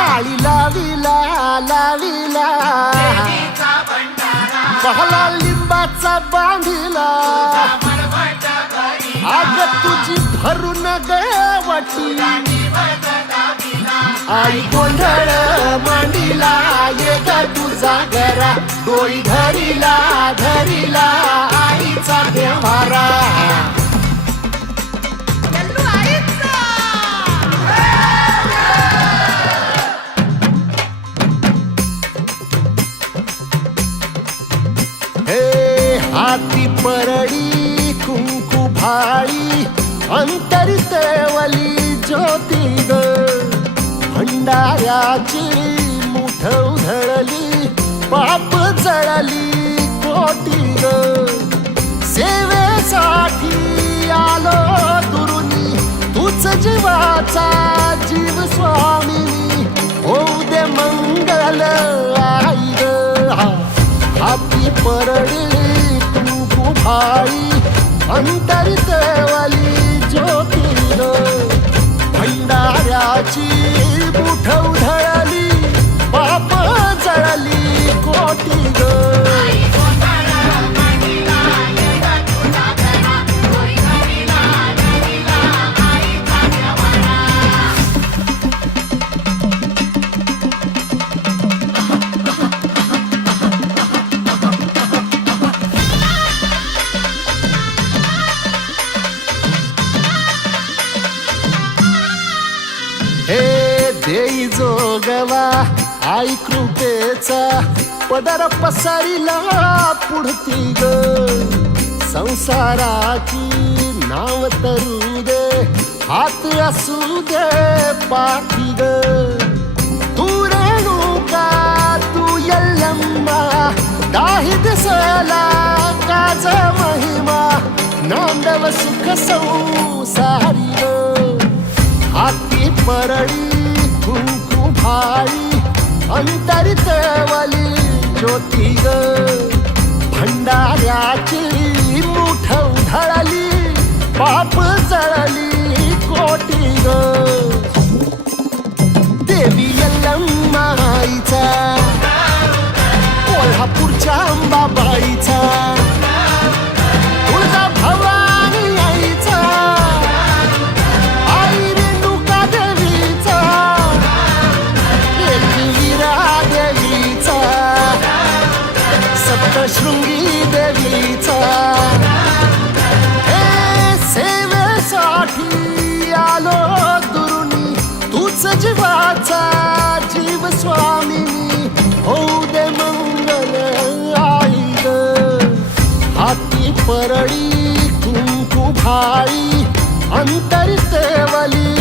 आळी लाविला लाविला बहला लिंबाचा बांधिला आग तुझी भरून गवटी आई गोंधळ मांडीला ये ग तुझा घरा डोई धरीला धरीला आईचा देवारा हाती परडी कुंकू भाळी अंतरितवली ज्योती ग भंडाऱ्याची मुठ उधळली पाप जळली कोटी ग सेवेसाठी आलो दुरुनी तूच जीवाचा जीव स्वामिनी होऊ दे मंगल आई ग हाती परडी भाई अंतरितवली ज्योती ग भंडाऱ्याची मुठ उधळली पाप जळली कोटी ग देई जोगवा आई कृपेचा पदर पसरिला पुढती ग संसाराची नाव तरू दे हात असू दे पाठी ग तू रेणुका तू यल्लम्मा दाही दिसला काज महिमा नांदव सुख संसारी ग हाती परडी कुंकू भाळी अंतरितवली ज्योती ग भंडाऱ्याची मुठ उधळली पाप जळली कोटी ग देवी यल्लम्मा आईचा कोल्हापूरच्या अंबाबाईचा तुळजा भवानी आईचा शृंगी देवीचा हे सेवेसाठी आलो दुरुनी तूच जीवाचा जीव स्वामिनी होऊ दे मंगल आई ग हाती परडी कुंकू भाळी अंतरितवली